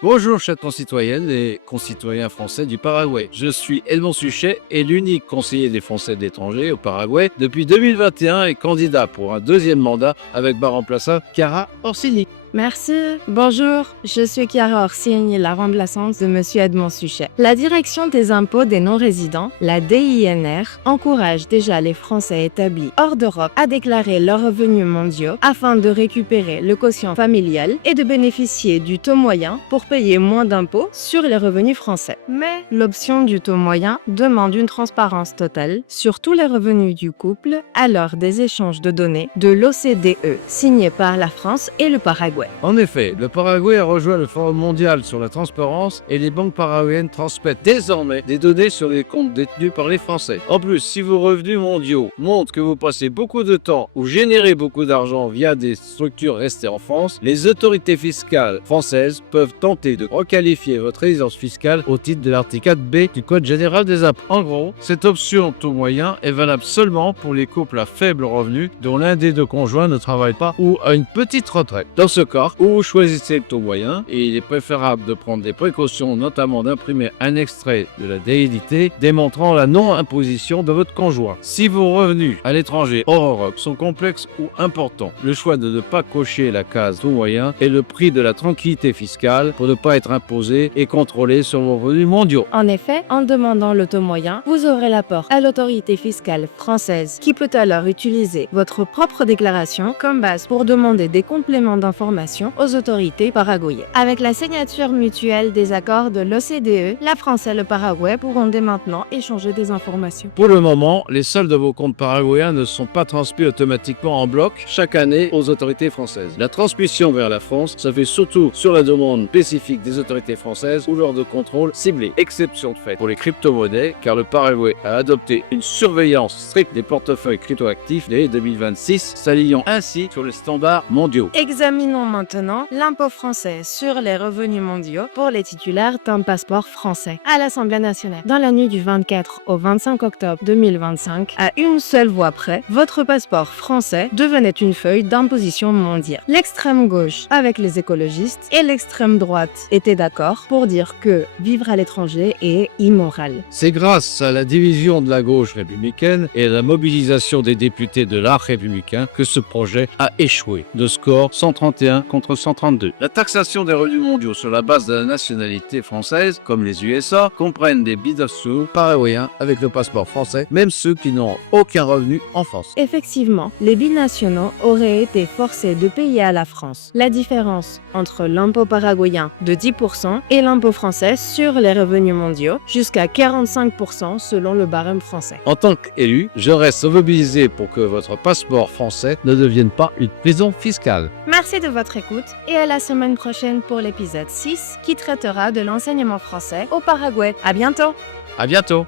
Bonjour chers concitoyennes et concitoyens français du Paraguay. Je suis Edmond Suchet et l'unique conseiller des Français de l'étranger au Paraguay depuis 2021 et candidat pour un deuxième mandat avec ma remplaçante Chiara Orsini. Merci. Bonjour, je suis Chiara Orsini, la remplaçante de Monsieur Edmond Suchet. La Direction des impôts des non-résidents, la DINR, encourage déjà les Français établis hors d'Europe à déclarer leurs revenus mondiaux afin de récupérer le quotient familial et de bénéficier du taux moyen pour payer moins d'impôts sur les revenus français. Mais l'option du taux moyen demande une transparence totale sur tous les revenus du couple à l'heure des échanges de données de l'OCDE, signés par la France et le Paraguay. En effet, le Paraguay a rejoint le Forum mondial sur la transparence et les banques paraguayennes transmettent désormais des données sur les comptes détenus par les Français. En plus, si vos revenus mondiaux montrent que vous passez beaucoup de temps ou générez beaucoup d'argent via des structures restées en France, les autorités fiscales françaises peuvent tenter de requalifier votre résidence fiscale au titre de l'article 4B du Code général des impôts. En gros, cette option taux moyen est valable seulement pour les couples à faible revenu dont l'un des deux conjoints ne travaille pas ou a une petite retraite. Dans ce cas, où vous choisissez le taux moyen, et il est préférable de prendre des précautions, notamment d'imprimer un extrait de la DIT démontrant la non-imposition de votre conjoint. Si vos revenus à l'étranger hors Europe sont complexes ou importants, le choix de ne pas cocher la case taux moyen est le prix de la tranquillité fiscale pour ne pas être imposé et contrôlé sur vos revenus mondiaux. En effet, en demandant le taux moyen, vous ouvrez la porte à l'autorité fiscale française qui peut alors utiliser votre propre déclaration comme base pour demander des compléments d'information aux autorités paraguayennes. Avec la signature mutuelle des accords de l'OCDE, la France et le Paraguay pourront dès maintenant échanger des informations. Pour le moment, les soldes de vos comptes paraguayens ne sont pas transmis automatiquement en bloc chaque année aux autorités françaises. La transmission vers la France se fait surtout sur la demande spécifique des autorités françaises ou lors de contrôles ciblés. Exception de fait pour les crypto-monnaies, car le Paraguay a adopté une surveillance stricte des portefeuilles cryptoactifs dès 2026, s'alignant ainsi sur les standards mondiaux. Examinons maintenant l'impôt français sur les revenus mondiaux pour les titulaires d'un passeport français. À l'Assemblée nationale, dans la nuit du 24 au 25 octobre 2025, à une seule voix près, votre passeport français devenait une feuille d'imposition mondiale. L'extrême gauche, avec les écologistes, et l'extrême droite étaient d'accord pour dire que vivre à l'étranger est immoral. C'est grâce à la division de la gauche républicaine et à la mobilisation des députés de l'Arc républicain que ce projet a échoué. De score 131 contre 132. La taxation des revenus mondiaux sur la base de la nationalité française, comme les USA, comprennent des binationaux paraguayens avec le passeport français, même ceux qui n'ont aucun revenu en France. Effectivement, les binationaux auraient été forcés de payer à la France la différence entre l'impôt paraguayen de 10% et l'impôt français sur les revenus mondiaux, jusqu'à 45% selon le barème français. En tant qu'élu, je reste mobilisé pour que votre passeport français ne devienne pas une prison fiscale. Merci de votre écoute et à la semaine prochaine pour l'épisode 6 qui traitera de l'enseignement français au Paraguay. À bientôt! À bientôt!